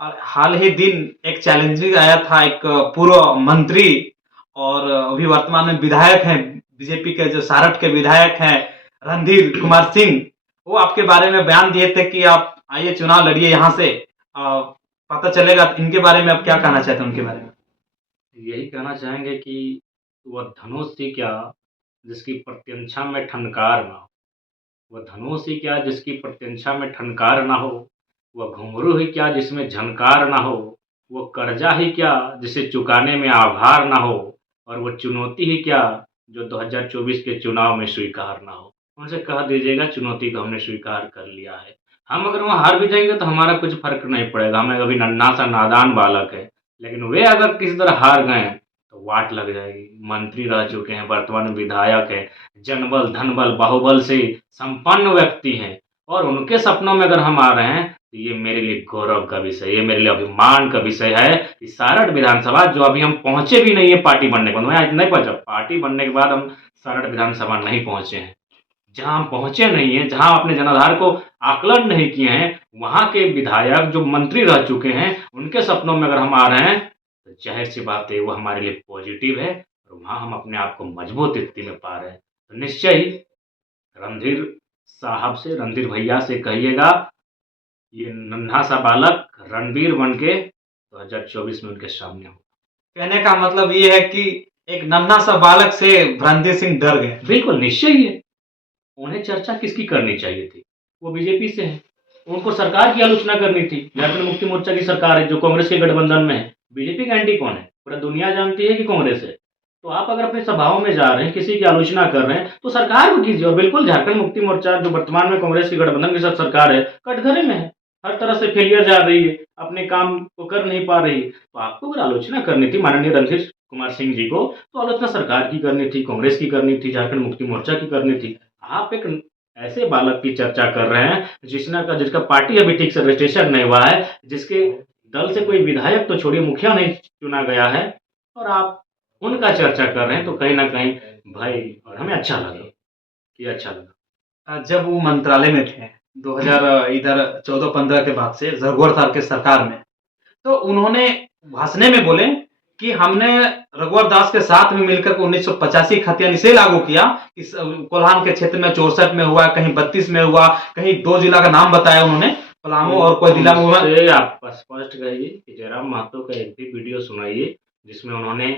और हाल ही दिन एक चैलेंजिंग आया था, एक पूर्व मंत्री और अभी वर्तमान में विधायक हैं, बीजेपी के जो सारठ के विधायक हैं, रणधीर कुमार सिंह, वो आपके बारे में बयान दिए थे कि आप आइए चुनाव लड़िए यहाँ से, पता चलेगा। इनके बारे में आप क्या कहना चाहते हैं उनके बारे में? यही कहना चाहेंगे कि वह धनुष ही क्या जिसकी प्रत्यंछा में ठनकार ना हो। वह धनुष ही क्या जिसकी प्रत्यंछा में ठनकार ना हो। वह घुंघरू ही क्या जिसमें झनकार ना हो। वह कर्जा ही क्या जिसे चुकाने में आभार ना हो। और वह चुनौती ही क्या जो 2024 के चुनाव में स्वीकार ना हो। उनसे कह दीजिएगा चुनौती को हमने स्वीकार कर लिया है। हम अगर वहाँ हार भी जाएंगे तो हमारा कुछ फर्क नहीं पड़ेगा, हमें अभी नन्हा सा नादान बालक है। लेकिन वे अगर किसी तरह हार गए तो वाट लग जाएगी। मंत्री रह चुके हैं, वर्तमान में विधायक है, जनबल धनबल बाहुबल से संपन्न व्यक्ति हैं, और उनके सपनों में अगर हम आ रहे हैं तो ये मेरे लिए गौरव का विषय, ये मेरे लिए अभिमान का विषय है कि सारठ विधानसभा जो अभी हम पहुंचे भी नहीं है पार्टी बनने के बाद, मैं आज नहीं पहुंचा, पार्टी बनने के बाद हम सारठ विधानसभा नहीं पहुंचे हैं। जहां हम पहुंचे नहीं हैं, जहां अपने जनाधार को आकलन नहीं किए हैं, वहां के विधायक जो मंत्री रह चुके हैं उनके सपनों में अगर हम आ रहे हैं तो जाहिर सी बात है वो हमारे लिए पॉजिटिव है, और वहां हम अपने आप को मजबूत स्थिति में पा रहे हैं। तो निश्चय ही रणधीर साहब से, रणधीर भैया से कहिएगा ये नन्हा सा बालक रणबीर बन के 2024 में उनके सामने हो। कहने का मतलब ये है कि एक नन्हा सा बालक से रणधीर सिंह डर गए। बिल्कुल निश्चय ही है। उन्हें चर्चा किसकी करनी चाहिए थी? वो बीजेपी से है, उनको सरकार की आलोचना करनी थी। झारखंड मुक्ति मोर्चा की सरकार है जो कांग्रेस के गठबंधन में है। बीजेपी का एंटी कौन है? पूरा दुनिया जानती है कि कांग्रेस है। तो आप अगर अपनी सभाओं में जा रहे हैं, किसी की आलोचना कर रहे हैं, तो सरकार को कीजिए। और बिल्कुल झारखंड मुक्ति मोर्चा जो वर्तमान में कांग्रेस की गठबंधन के साथ सरकार है, कटघरे में है, हर तरह से फेलियर जा रही है, अपने काम को कर नहीं पा रही। तो आपको अगर आलोचना करनी थी माननीय रणधीर कुमार सिंह जी को, तो आलोचना सरकार की करनी थी, कांग्रेस की करनी थी, झारखंड मुक्ति मोर्चा की करनी थी। आप एक ऐसे बालक की चर्चा कर रहे हैं जिसका पार्टी अभी ठीक से रजिस्ट्रेशन नहीं हुआ है, जिसके दल से कोई विधायक तो छोड़िए मुखिया नहीं चुना गया है, और आप उनका चर्चा कर रहे हैं। तो कहीं ना कहीं भाई, और हमें अच्छा लगा, ये अच्छा लगा। जब वो मंत्रालय में थे 2000 इधर 14-15 के बाद से रघुवर साहब के सरकार में, तो उन्होंने भाषणे में बोले कि हमने रघुवर दास के साथ में मिलकर 1985 खतियान इसे लागू किया। इस कोल्हान के क्षेत्र में 64 में हुआ, कहीं 32 में हुआ, कहीं 2 जिला का नाम बताया उन्होंने, पलामू और कोई जिला में हुआ। आप स्पष्ट कहिए कि जयराम महतो का एक भी वीडियो सुनाइए जिसमें उन्होंने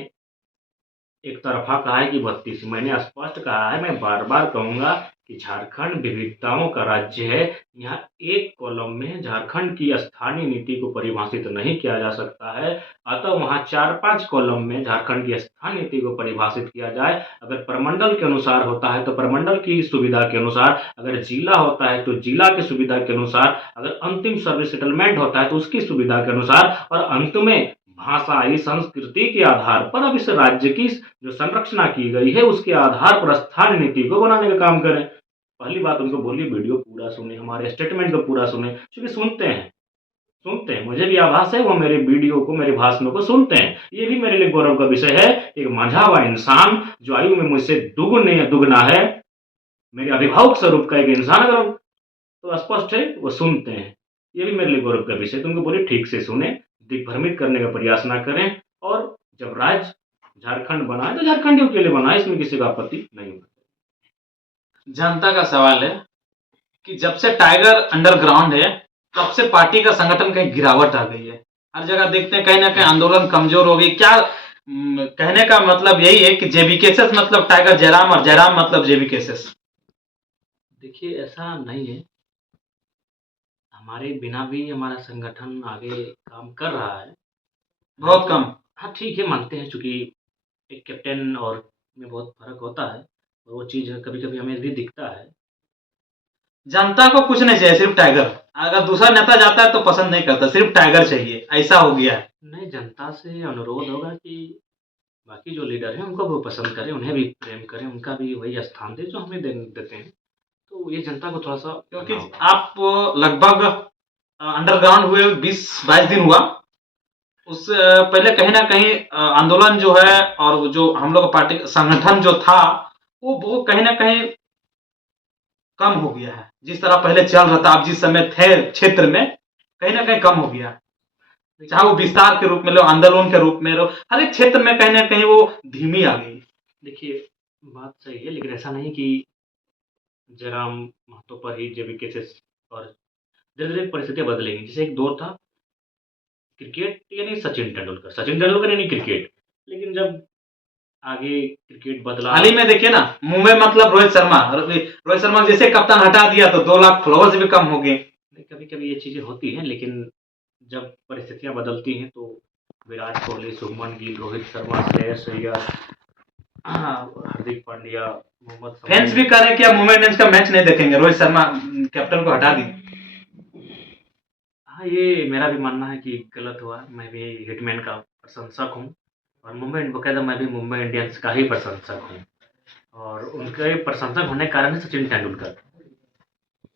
एक तरफा कहा है कि 32। मैंने स्पष्ट कहा है, मैं बार बार कहूंगा कि झारखंड विविधताओं का राज्य है। यहाँ एक कॉलम में झारखंड की स्थानीय नीति को परिभाषित नहीं किया जा सकता है, अतः वहाँ 4-5 कॉलम में झारखंड की स्थानीय नीति को परिभाषित किया जाए। अगर प्रमंडल के अनुसार होता है तो प्रमंडल की सुविधा के अनुसार, अगर जिला होता है तो जिला की सुविधा के अनुसार, अगर अंतिम सर्विस सेटलमेंट होता है तो उसकी सुविधा के अनुसार, और अंत में भाषाई संस्कृति के आधार पर अब इस राज्य की जो संरचना की गई है उसके आधार पर स्थानीय नीति को बनाने का काम करें। पहली बात उनको बोलिए वीडियो पूरा सुने, हमारे स्टेटमेंट को पूरा सुने, क्योंकि सुनते हैं, मुझे भी आभास है वो मेरे वीडियो को, मेरे भाषणों को सुनते हैं। ये भी मेरे लिए गौरव का विषय है। एक मंझा हुआ इंसान जो आयु में मुझसे दुगना है, मेरे अभिभावक स्वरूप का एक इंसान, अगर तो स्पष्ट है वो सुनते हैं। ये भी मेरे लिए गौरव का विषय। तुमको बोलिए ठीक से सुने, दिग्भ्रमित करने का प्रयास ना करें, और जब राज्य झारखंड बना है तो झारखंडियों के लिए बना है, इसमें किसी का आपत्ति नहीं होगा। जनता का सवाल है कि जब से टाइगर अंडरग्राउंड है तब से पार्टी का संगठन कहीं गिरावट आ गई है। हर जगह देखते हैं कहीं ना कहीं आंदोलन कमजोर हो गई। क्या कहने का मतलब यही है कि जेबी केसेस मतलब टाइगर जयराम और जयराम मतलब जेबी केसेस? देखिए ऐसा नहीं है, हमारे बिना भी हमारा संगठन आगे काम कर रहा है। बहुत कम। हाँ ठीक है, मानते हैं, चूंकि एक कैप्टन और में बहुत फर्क होता है, और वो चीज़ कभी कभी हमें भी दिखता है। जनता को कुछ नहीं चाहिए, सिर्फ टाइगर। अगर दूसरा नेता जाता है तो पसंद नहीं करता, सिर्फ टाइगर चाहिए, ऐसा हो गया है। नहीं, जनता से अनुरोध होगा कि बाकी जो लीडर हैं उनको भी पसंद करें, उन्हें भी प्रेम करें, उनका भी वही स्थान दें जो हमें देते हैं। तो ये जनता को थोड़ा सा, क्योंकि आप लगभग अंडरग्राउंड हुए 20-22 दिन हुआ, उस पहले कहीं ना कहीं आंदोलन जो है और जो हम लोग पार्टी संगठन जो था वो कहीं ना कहीं कम हो गया है। जिस तरह पहले चल रहा था, आप जिस समय थे क्षेत्र में, कहीं ना कहीं कम हो गया है। चाहे वो विस्तार के रूप में लो, आंदोलन के रूप में लो, हर एक क्षेत्र में कहीं ना कहीं वो धीमी आ गई। देखिए, बात सही है, लेकिन ऐसा नहीं कि जयराम महतो पर ही जब ये केसेस और धीरे-धीरे परिस्थितियाँ बदलेंगी। जैसे एक दौर था क्रिकेट यानी सचिन तेंदुलकर यानी क्रिकेट। लेकिन जब आगे क्रिकेट बदला। हाल ही में देखिए ना, मुंबई मतलब रोहित शर्मा जैसे कप्तान हटा दिया तो 2 लाख फॉलोअर्स भी कम हो गए। कभी-कभी ये चीज़ें होती हैं, लेकिन जब परिस्थितियाँ बदलती हैं तो विराट कोहली, शुभमन गिल, रोहित शर्मा, श्रेयस अय्यर, हार्दिक पांड्या, मोहम्मद फैंस शमी। भी कह रहे हैं कि अब मुंबई इंडियंस का मैच नहीं देखेंगे, रोहित शर्मा कैप्टन को हटा दी। हाँ, ये मेरा भी मानना है कि गलत हुआ। मैं भी हिटमैन का प्रशंसक हूँ और बाकायदा मैं भी मुंबई इंडियंस का ही प्रशंसक हूँ और उनके प्रशंसक होने के कारण ही सचिन तेंदुलकर।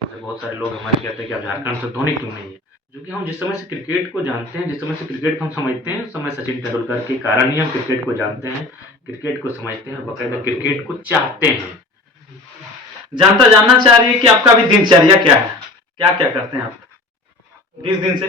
जैसे बहुत सारे लोग हमारे कहते हैं कि अब झारखंड से धोनी क्यों नहीं है? क्योंकि हम जिस समय से क्रिकेट को जानते हैं, जिस समय से क्रिकेट को हम समझते हैं, उस समय सचिन तेंदुलकर के कारण ही हम क्रिकेट को जानते हैं, क्रिकेट को समझते हैं और बाकायदा क्रिकेट को चाहते हैं। जनता जानना चाह रही है कि आपका भी दिनचर्या क्या है, क्या-क्या करते हैं आप 20 दिन से?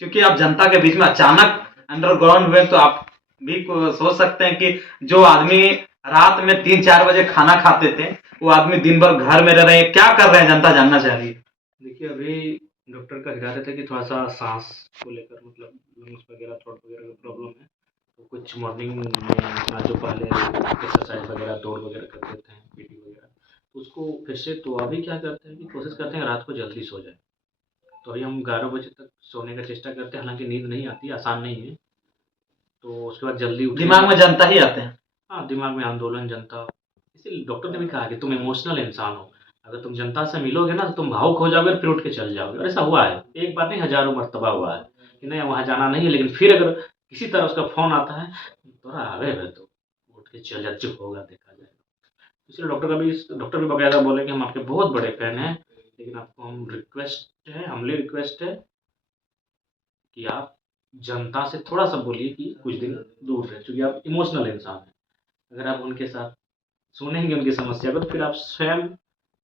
क्योंकि आप जनता के बीच में अचानक अंडरग्राउंड हुए तो आप भी सोच सकते हैं कि जो आदमी रात में 3-4 बजे खाना खाते थे, वो आदमी दिन भर घर में रह रहे हैं, क्या कर रहे हैं जनता जानना चाह रही है। देखिए, अभी डॉक्टर का हिदायत है कि थोड़ा-सा साँस को लेकर मतलब लंग्स वगैरह, थ्रोट वगैरह का प्रॉब्लम है। तो कुछ मॉर्निंग में अपना जो पहले एक्सरसाइज़ वगैरह, दौड़ वगैरह करते थे, पीटी वगैरह, तो उसको फिर से तो अभी क्या करते हैं कि कोशिश करते हैं रात को जल्दी सो जाएँ। तो अभी हम 11 बजे तक सोने का चेष्टा करते हैं, हालाँकि नींद नहीं आती, आसान नहीं है। तो उसके बाद जल्दी उठेंगे। दिमाग में जनता ही आते हैं। हाँ, दिमाग में आंदोलन, जनता। इसीलिए डॉक्टर ने भी कहा कि तुम इमोशनल इंसान हो। अगर तुम जनता से मिलोगे ना तो तुम भावुक हो जाओगे और फिर उठ के चले जाओगे और ऐसा हुआ है। एक बार नहीं हज़ारों मर्तबा हुआ है कि नहीं वहाँ जाना नहीं है, लेकिन फिर अगर किसी तरह उसका फ़ोन आता है, "तोरा आवे बे तो उठ के चल जा, जो होगा देखा जाएगा।" इसलिए डॉक्टर भी बाकायदा बोले कि हम आपके बहुत बड़े फ़ैन हैं, लेकिन आपको हम्बली रिक्वेस्ट है कि आप जनता से थोड़ा-सा बोलिए कि कुछ दिन दूर रहें, क्योंकि आप इमोशनल इंसान हैं। अगर आप उनके साथ सुनेंगे उनकी समस्या को तो फिर आप स्वयं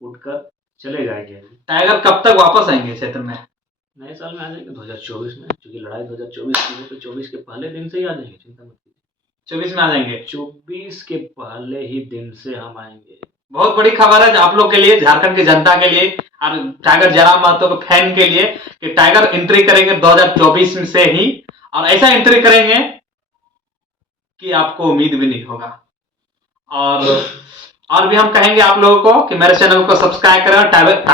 उठकर चले जाएँगे। टाइगर कब तक वापस आएंगे क्षेत्र में? नए साल में आ जाएँगे 2024 में, क्योंकि लड़ाई 2024 की है तो 24 के पहले दिन से ही आ जाएँगे, चिंता मत कीजिए। 24 में आ जाएंगे। 24 के पहले ही दिन से हम आएँगे। बहुत बड़ी खबर है आप लोग के लिए, झारखंड की जनता के लिए और टाइगर जयराम महतो के फैन के लिए कि टाइगर एंट्री करेंगे 2024 में से ही, और ऐसा एंट्री करेंगे कि आपको उम्मीद भी नहीं होगा। और भी हम कहेंगे आप लोगों को कि मेरे चैनल को सब्सक्राइब करें, टाइगर